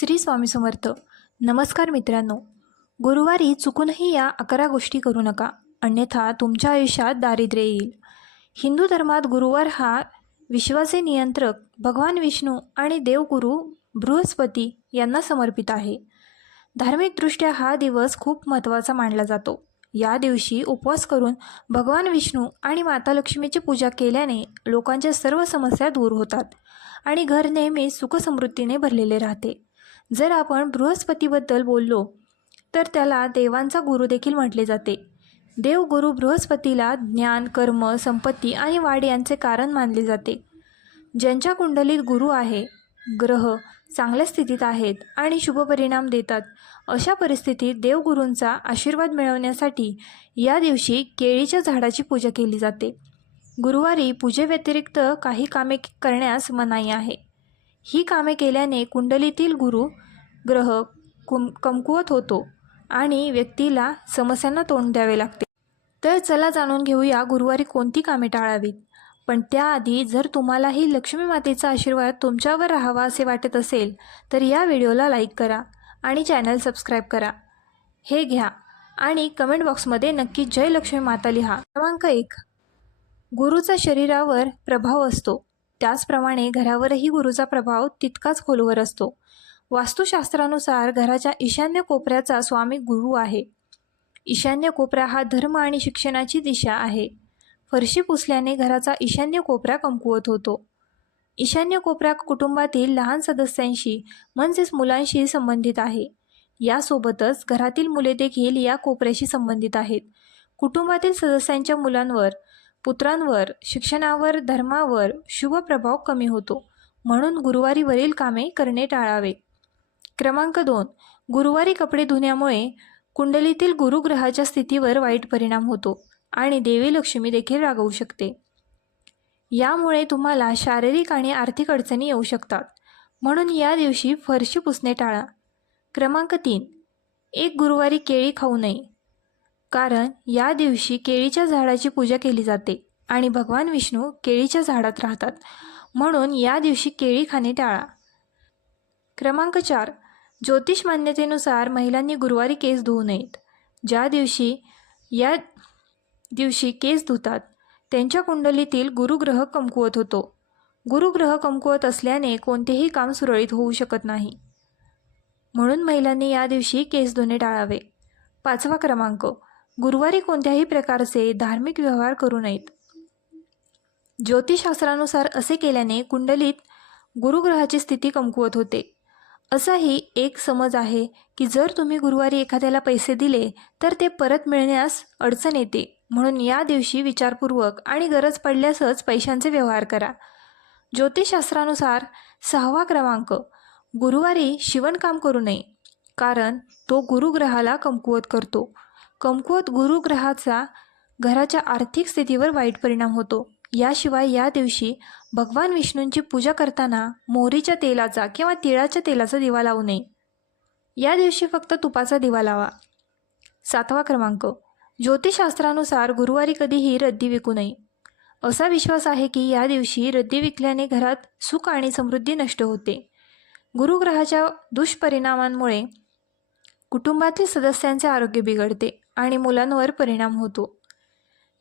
श्री स्वामी समर्थ. नमस्कार मित्रांनो. गुरुवारी चुकूनही या अकरा गोष्टी करू नका. अन्यथा तुमच्या आयुष्यात दारिद्र्य येईल. हिंदू धर्मात गुरुवार हा विश्वाचे नियंत्रक भगवान विष्णू आणि देवगुरू बृहस्पती यांना समर्पित आहे. धार्मिकदृष्ट्या हा दिवस खूप महत्त्वाचा मानला जातो. या दिवशी उपवास करून भगवान विष्णू आणि माता लक्ष्मीची पूजा केल्याने लोकांच्या सर्व समस्या दूर होतात आणि घर नेहमी सुखसमृद्धीने भरलेले राहते. जर आपण बृहस्पतीबद्दल बोललो तर त्याला देवांचा गुरु देखील म्हटले जाते. देवगुरु बृहस्पतीला ज्ञान कर्म संपत्ती आणि वाढ यांचे कारण मानले जाते. ज्यांच्या कुंडलीत गुरु आहे ग्रह चांगल्या स्थितीत आहेत आणि शुभ परिणाम देतात अशा परिस्थितीत देवगुरूंचा आशीर्वाद मिळवण्यासाठी या दिवशी केळीच्या झाडाची पूजा केली जाते. गुरुवारी पूजेव्यतिरिक्त काही कामे करण्यास मनाई आहे. ही कामे केल्याने कुंडलीतील गुरु ग्रह कुम कमकुवत होतो आणि व्यक्तीला समस्यांना तोंड द्यावे लागते. तर चला जाणून घेऊया गुरुवारी कोणती कामे टाळावीत. पण त्याआधी जर तुम्हालाही लक्ष्मी मातेचा आशीर्वाद तुमच्यावर राहावा असे वाटत असेल तर या व्हिडिओला लाईक करा आणि चॅनल सबस्क्राईब करा. हे घ्या आणि कमेंट बॉक्समध्ये नक्की जय लक्ष्मी माता लिहा. क्रमांक एक. गुरुचा शरीरावर प्रभाव असतो. त्याचप्रमाणे घरावरही गुरुचा प्रभाव तितकाच खोलवर असतो. वास्तुशास्त्रानुसार घराच्या ईशान्य कोपऱ्याचा स्वामी गुरु आहे. ईशान्य कोपरा हा धर्म आणि शिक्षणाची दिशा आहे. फरशी पुसल्याने घराचा ईशान्य कोपरा कमकुवत होतो. ईशान्य कोपरा कुटुंबातील लहान सदस्यांशी म्हणजेच मुलांशी संबंधित आहे. यासोबतच घरातील मुले देखील या कोपऱ्याशी संबंधित आहेत. कुटुंबातील सदस्यांच्या मुलांवर पुत्रांवर शिक्षणावर धर्मावर शुभ प्रभाव कमी होतो. म्हणून गुरुवारी वरील कामे करणे टाळावे. क्रमांक दोन. गुरुवारी कपडे धुण्यामुळे कुंडलीतील गुरुग्रहाच्या स्थितीवर वाईट परिणाम होतो आणि देवी लक्ष्मी देखील रागवू शकते. यामुळे तुम्हाला शारीरिक आणि आर्थिक अडचणी येऊ शकतात. म्हणून या दिवशी फरशी पुसणे टाळा. क्रमांक तीन. एक गुरुवारी केळी खाऊ नये. कारण या दिवशी केळीच्या झाडाची पूजा केली जाते आणि भगवान विष्णू केळीच्या झाडात राहतात. म्हणून या दिवशी केळी खाणे टाळा. क्रमांक चार. ज्योतिष मान्यतेनुसार महिलांनी गुरुवारी केस धुवू नयेत. ज्या दिवशी या दिवशी केस धुतात त्यांच्या कुंडलीतील गुरुग्रह कमकुवत होतो. गुरुग्रह कमकुवत असल्याने कोणतेही काम सुरळीत होऊ शकत नाही. म्हणून महिलांनी या दिवशी केस धुणे टाळावे. पाचवा क्रमांक. गुरुवारी कोणत्याही प्रकारचे धार्मिक व्यवहार करू नयेत. ज्योतिषशास्त्रानुसार असे केल्याने कुंडलीत गुरुग्रहाची स्थिती कमकुवत होते. असाही एक समज आहे की जर तुम्ही गुरुवारी एखाद्याला पैसे दिले तर ते परत मिळण्यास अडचण येते. म्हणून या दिवशी विचारपूर्वक आणि गरज पडल्यासच पैशांचे व्यवहार करा. ज्योतिषशास्त्रानुसार सहावा क्रमांक गुरुवारी शिवणकाम करू नये कारण तो गुरुग्रहाला कमकुवत करतो. कमकुवत गुरुग्रहाचा घराच्या आर्थिक स्थितीवर वाईट परिणाम होतो. याशिवाय या दिवशी भगवान विष्णूंची पूजा करताना मोहरीच्या तेलाचा किंवा तिळाच्या तेलाचा दिवा लावू नये. या दिवशी फक्त तुपाचा दिवा लावा. सातवा क्रमांक. ज्योतिषशास्त्रानुसार गुरुवारी कधीही रद्दी विकू नये. असा विश्वास आहे की या दिवशी रद्दी विकल्याने घरात सुख आणि समृद्धी नष्ट होते. गुरुग्रहाच्या दुष्परिणामांमुळे कुटुंबातील सदस्यांचे आरोग्य बिघडते. आणि मुलांवर परिणाम होतो.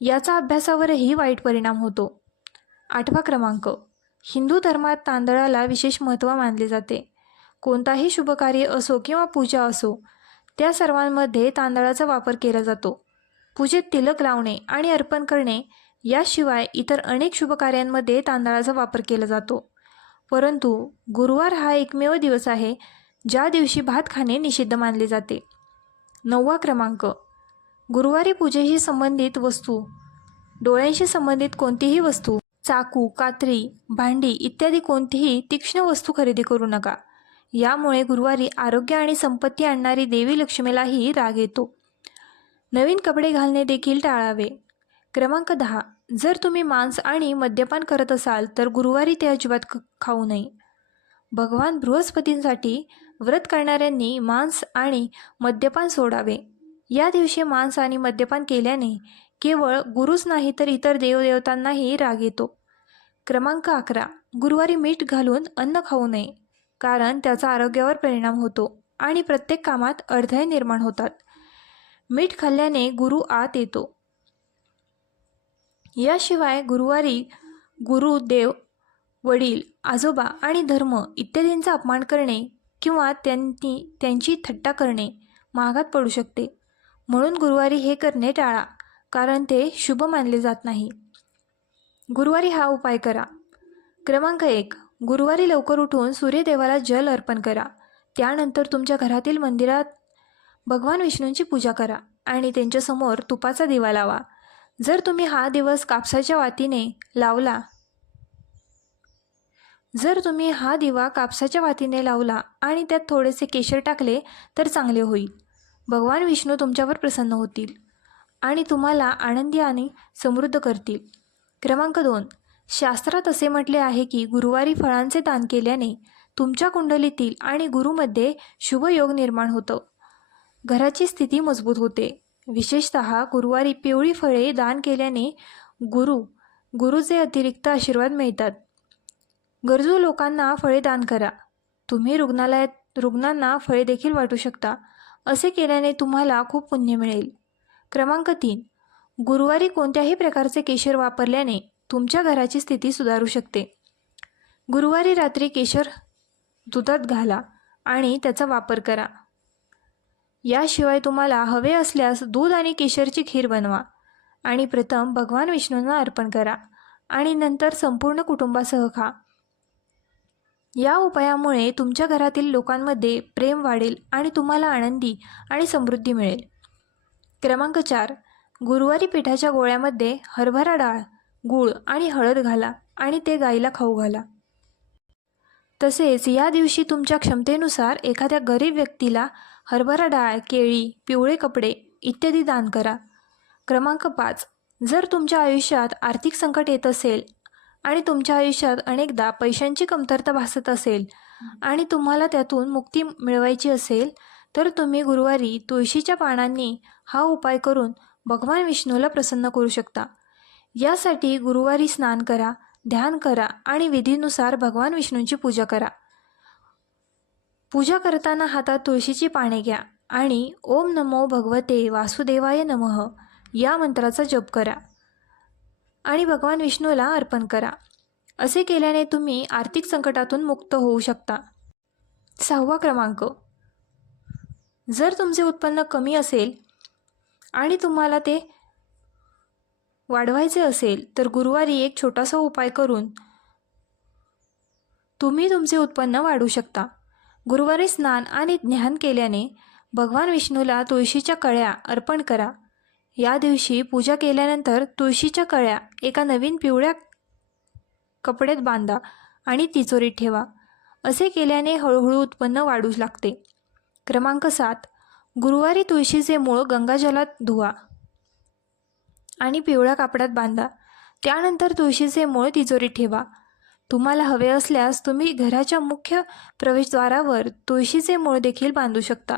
याचा अभ्यासावरही वाईट परिणाम होतो. आठवा क्रमांक. हिंदू धर्मात तांदळाला विशेष महत्त्व मानले जाते. कोणताही शुभकार्य असो किंवा पूजा असो त्या सर्वांमध्ये तांदळाचा वापर केला जातो. पूजेत तिलक लावणे आणि अर्पण करणे याशिवाय इतर अनेक शुभकार्यांमध्ये तांदळाचा वापर केला जातो. परंतु गुरुवार हा एकमेव दिवस आहे ज्या दिवशी भात खाणे निषिद्ध मानले जाते. नववा क्रमांक. गुरुवारी पूजेशी संबंधित वस्तू डोळ्यांशी संबंधित कोणतीही वस्तू चाकू कात्री भांडी इत्यादी कोणतीही तीक्ष्ण वस्तू खरेदी करू नका. यामुळे गुरुवारी आरोग्य आणि संपत्ती आणणारी देवी लक्ष्मीलाही राग येतो. नवीन कपडे घालणे देखील टाळावे. क्रमांक दहा. जर तुम्ही मांस आणि मद्यपान करत असाल तर गुरुवारी ते अजिबात खाऊ नये. भगवान बृहस्पतींसाठी व्रत करणाऱ्यांनी मांस आणि मद्यपान सोडावे. या दिवशी मांस आणि मद्यपान केल्याने केवळ गुरुच नाही तर इतर देवदेवतांनाही राग येतो. क्रमांक अकरा. गुरुवारी मीठ घालून अन्न खाऊ नये कारण त्याचा आरोग्यावर परिणाम होतो आणि प्रत्येक कामात अडथळे निर्माण होतात. मीठ खाल्ल्याने गुरु आत येतो. याशिवाय गुरुवारी गुरु देव वडील आजोबा आणि धर्म इत्यादींचा अपमान करणे किंवा त्यांनी त्यांची थट्टा करणे महागात पडू शकते. म्हणून गुरुवारी हे करणे टाळा कारण ते शुभ मानले जात नाही. गुरुवारी हा उपाय करा. क्रमांक एक गुरुवारी लवकर उठून सूर्यदेवाला जल अर्पण करा. त्यानंतर तुमच्या घरातील मंदिरात भगवान विष्णूंची पूजा करा आणि त्यांच्यासमोर तुपाचा दिवा लावा. जर तुम्ही हा दिवस कापसाच्या वातीने लावला जर तुम्ही हा दिवा कापसाच्या वातीने लावला आणि त्यात थोडेसे केशर टाकले तर चांगले होईल. भगवान विष्णू तुमच्यावर प्रसन्न होतील आणि तुम्हाला आनंदी आणि समृद्ध करतील. क्रमांक दोन. शास्त्रात असे म्हटले आहे की गुरुवारी फळांचे दान केल्याने तुमच्या कुंडलीतील आणि गुरुमध्ये शुभयोग निर्माण होतं. घराची स्थिती मजबूत होते. विशेषत गुरुवारी पिवळी फळे दान केल्याने गुरु गुरुचे अतिरिक्त आशीर्वाद मिळतात. गरजू लोकांना फळे दान करा. तुम्ही रुग्णालयात रुग्णांना फळे देखील वाटू शकता. असे केल्याने तुम्हाला खूप पुण्य मिळेल. क्रमांक तीन. गुरुवारी कोणत्याही प्रकारचे केशर वापरल्याने तुमच्या घराची स्थिती सुधारू शकते. गुरुवारी रात्री केशर दुधात घाला आणि त्याचा वापर करा. याशिवाय तुम्हाला हवे असल्यास दूध आणि केशरची खीर बनवा आणि प्रथम भगवान विष्णूंना अर्पण करा आणि नंतर संपूर्ण कुटुंबासह खा. या उपायामुळे तुमच्या घरातील लोकांमध्ये प्रेम वाढेल आणि तुम्हाला आनंदी आणि समृद्धी मिळेल. क्रमांक चार. गुरुवारी पिठाच्या गोळ्यामध्ये हरभरा डाळ गूळ आणि हळद घाला आणि ते गाईला खाऊ घाला. तसेच या दिवशी तुमच्या क्षमतेनुसार एखाद्या गरीब व्यक्तीला हरभरा डाळ केळी पिवळे कपडे इत्यादी दान करा. क्रमांक पाच. जर तुमच्या आयुष्यात आर्थिक संकट येत असेल आणि तुमच्या आयुष्यात अनेकदा पैशांची कमतरता भासत असेल आणि तुम्हाला त्यातून मुक्ती मिळवायची असेल तर तुम्ही गुरुवारी तुळशीच्या पानांनी हा उपाय करून भगवान विष्णूला प्रसन्न करू शकता. यासाठी गुरुवारी स्नान करा ध्यान करा आणि विधीनुसार भगवान विष्णूंची पूजा करा. पूजा करताना हातात तुळशीची पाने घ्या आणि ओम नमो भगवते वासुदेवाय नमः या मंत्राचा जप करा. आणि भगवान विष्णूला अर्पण करा. असे केल्याने तुम्ही आर्थिक संकटातून मुक्त होऊ शकता. सहावा क्रमांक. जर तुमचे उत्पन्न कमी असेल आणि तुम्हाला ते वाढवायचे असेल तर गुरुवारी एक छोटासा उपाय करून तुम्ही तुमचे उत्पन्न वाढवू शकता. गुरुवारी स्नान आणि ध्यान केल्याने भगवान विष्णूला तुळशीच्या कळ्या अर्पण करा. या दिवशी पूजा केल्यानंतर तुळशीच्या कळ्या एका नवीन पिवळ्या कपड्यात बांधा आणि तिचोरीत ठेवा. असे केल्याने हळूहळू उत्पन्न वाढू लागते. क्रमांक सात. गुरुवारी तुळशीचे मूळ गंगाजलात धुवा आणि पिवळ्या कापडात बांधा. त्यानंतर तुळशीचे मूळ तिजोरीत ठेवा. तुम्हाला हवे असल्यास तुम्ही घराच्या मुख्य प्रवेशद्वारावर तुळशीचे मूळ देखील बांधू शकता.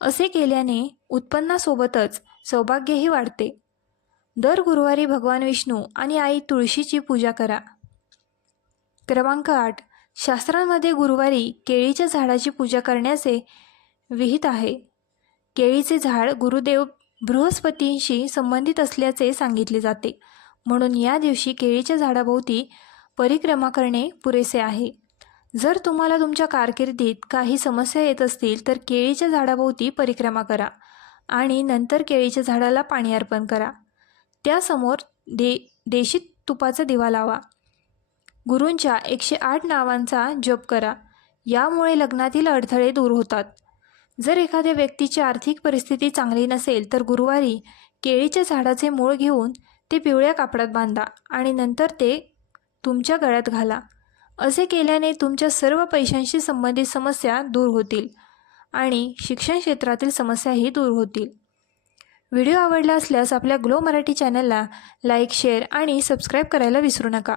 असे केल्याने उत्पन्नासोबतच सौभाग्यही वाढते. दर गुरुवारी भगवान विष्णू आणि आई तुळशीची पूजा करा. क्रमांक आठ. शास्त्रांमध्ये गुरुवारी केळीच्या झाडाची पूजा करण्याचे विहित आहे. केळीचे झाड गुरुदेव बृहस्पतींशी संबंधित असल्याचे सांगितले जाते. म्हणून या दिवशी केळीच्या झाडाभोवती परिक्रमा करणे पुरेसे आहे. जर तुम्हाला तुमच्या कारकिर्दीत काही समस्या येत असतील तर केळीच्या झाडाभोवती परिक्रमा करा आणि नंतर केळीच्या झाडाला पाणी अर्पण करा. त्यासमोर दे देशी तुपाचा दिवा लावा. गुरूंच्या एकशे आठ नावांचा जप करा. यामुळे लग्नातील अडथळे दूर होतात. जर एखाद्या व्यक्तीची आर्थिक परिस्थिती चांगली नसेल तर गुरुवारी केळीच्या झाडाचे मूळ घेऊन ते पिवळ्या कापडात बांधा आणि नंतर ते तुमच्या गळ्यात घाला. असे केल्याने तुमच्या सर्व पैशांशी संबंधित समस्या दूर होतील आणि शिक्षण क्षेत्रातील समस्याही दूर होतील. व्हिडिओ आवडला असल्यास आपल्या ग्लो मराठी चॅनलला लाईक शेअर आणि सबस्क्राईब करायला विसरू नका.